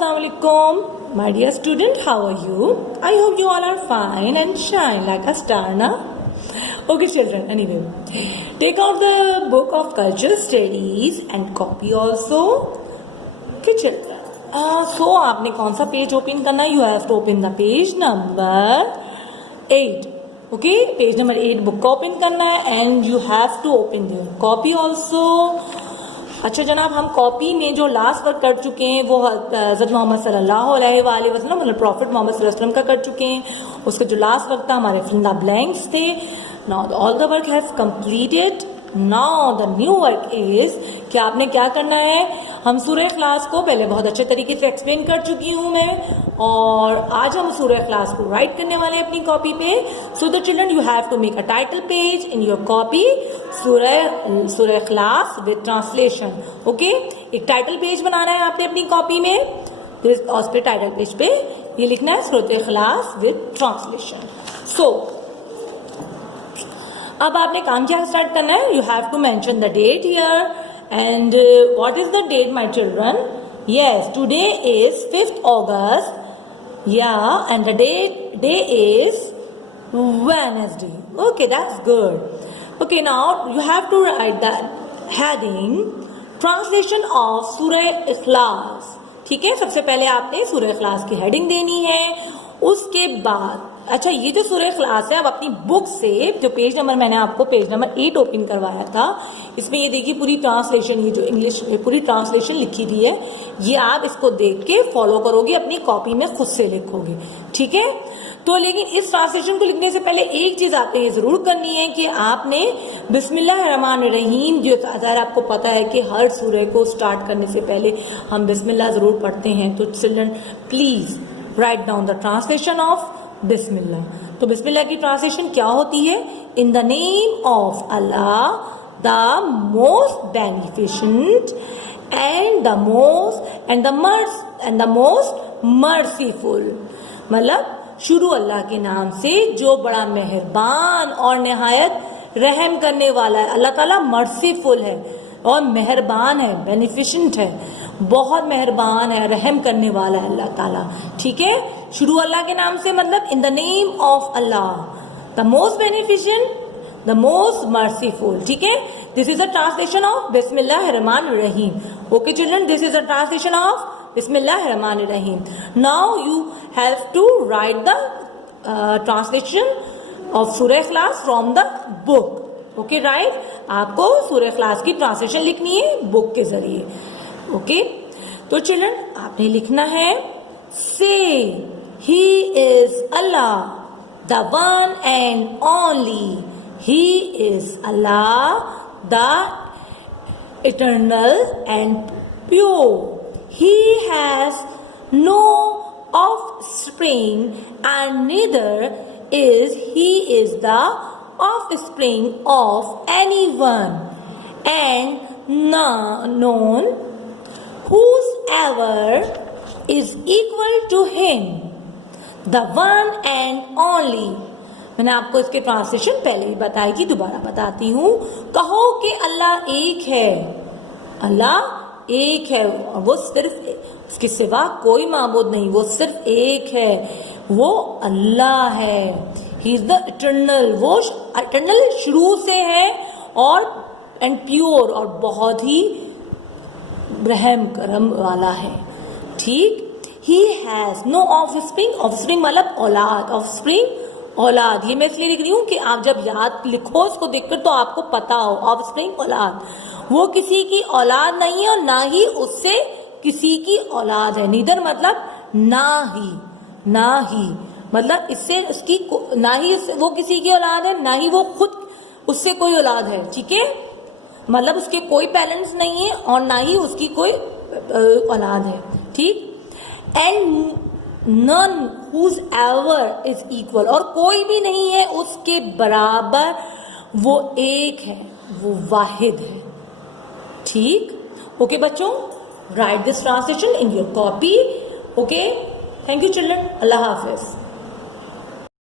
Assalamualaikum, my dear student. How are you? I hope you all are fine and shine like a star, na? Okay, children. Anyway, take out the book of cultural studies and copy also. Okay, children. So आपने कौन सा page open करना है? You have to open the page number 8. Okay, page number 8 book को open करना है and you have to open the copy also. अच्छा जनाब, हम कॉपी में जो लास्ट वर्क कर चुके हैं वो हज़रत मोहम्मद सल्लल्लाहु अलैहि वसल्लम मतलब प्रॉफिट मोहम्मद सल्लल्लाहु अलैहि वसल्लम का कर चुके हैं. उसका जो लास्ट वर्क था हमारे फिल इन द ब्लैंक्स थे. Now all the work have completed. Now the new work is कि आपने क्या करना है. हम सूरह इखलास को पहले बहुत अच्छे तरीके से एक्सप्लेन कर चुकी हूँ मैं, और आज हम सूरह इखलास को राइट करने वाले हैं अपनी कॉपी पे. So the children you have to make a title page in your copy, Surah Ikhlas with translation. Okay, एक टाइटल पेज बनाना है आपने अपनी कॉपी में. उस पे टाइटल पेज पे ये लिखना है सूरह इखलास विद ट्रांसलेशन. सो अब आपने काम क्या स्टार्ट करना है. You have to mention the date here. And what is the date my children? Yes, today is 5th August. Yeah, and the day is Wednesday. Okay, that's good. Okay, now you have to write the heading translation of Surah Ikhlas. ठीक है, सबसे पहले आपने सूरह इखलास की heading देनी है. उसके बाद अच्छा, ये जो सूरह इखलास है, अब अपनी बुक से जो पेज नंबर मैंने आपको पेज नंबर 8 ओपन करवाया था, इसमें ये देखिए पूरी ट्रांसलेशन, ये जो इंग्लिश में पूरी ट्रांसलेशन लिखी दी है, ये आप इसको देख के फॉलो करोगे, अपनी कॉपी में खुद से लिखोगे. ठीक है. तो लेकिन इस ट्रांसलेशन को लिखने से पहले एक चीज आपने ये जरूर करनी है कि आपने बिस्मिल्लाहिर्रहमानिर्रहीम, जो अगर आपको पता है कि हर सूरह को स्टार्ट करने से पहले हम बिस्मिल्लाह जरूर पढ़ते हैं, तो children please write down the translation of बिस्मिल्लाह. तो बिस्मिल्लाह की ट्रांसलेशन क्या होती है? In the name of Allah, the most beneficent and the most merciful. मतलब शुरू अल्लाह के नाम से जो बड़ा मेहरबान और निहायत रहम करने वाला है. अल्लाह ताला मर्सीफुल है और मेहरबान है, बेनिफिशेंट है, बहुत मेहरबान है, रहम करने वाला है अल्लाह ताला. ठीक है. शुरू अल्लाह के नाम से मतलब in the name of Allah, the most beneficent, the most merciful. ठीक है. This is a translation of बिस्मिल्लाहिर्रहमानिर्रहीम. Okay children, this is a translation of बिस्मिल्लाहिर्रहमानिर्रहीम. Now you have to write the translation of Surah Ikhlas from the book. Okay right, आपको सूरह इखलास की translation लिखनी है book के जरिए. ओके, तो चिल्ड्रन आपने लिखना है say he is Allah the one and only. He is Allah the eternal and pure. He has no offspring and neither is he is the offspring of anyone, and none whosoever is equal to him, the one and only. मैंने आपको इसके translation पहले ही बताई थी, दोबारा बताती हूँ. कहो कि अल्लाह एक है. अल्लाह एक है और वो सिर्फ, उसके सिवा कोई माबूद नहीं, वो सिर्फ एक है, वो अल्लाह है. ही इज द इटर्नल, वो इटर्नल शुरू से है, और एंड प्योर, और बहुत ही रहम करम वाला है. ठीक. He has no offspring. Offspring मतलब औलाद. ऑफस्प्रिंग औलाद. ये मैं इसलिए लिख रही हूँ कि आप जब याद लिखो इसको देखकर तो आपको पता हो. ऑफस्प्रिंग औलाद. वो किसी की औलाद नहीं है और ना ही उससे किसी की औलाद है. नीदर मतलब ना ही मतलब इससे उसकी ना ही वो किसी की औलाद है, ना ही वो खुद उससे कोई औलाद है. ठीक है. मतलब उसके कोई पेरेंट्स नहीं है और ना ही उसकी कोई औलाद है. ठीक. And none whosoever is equal, और कोई भी नहीं है उसके बराबर. वो एक है, वो वाहिद है. ठीक. ओके बच्चों, write this translation in your copy. Okay, thank you children. Allah Hafiz.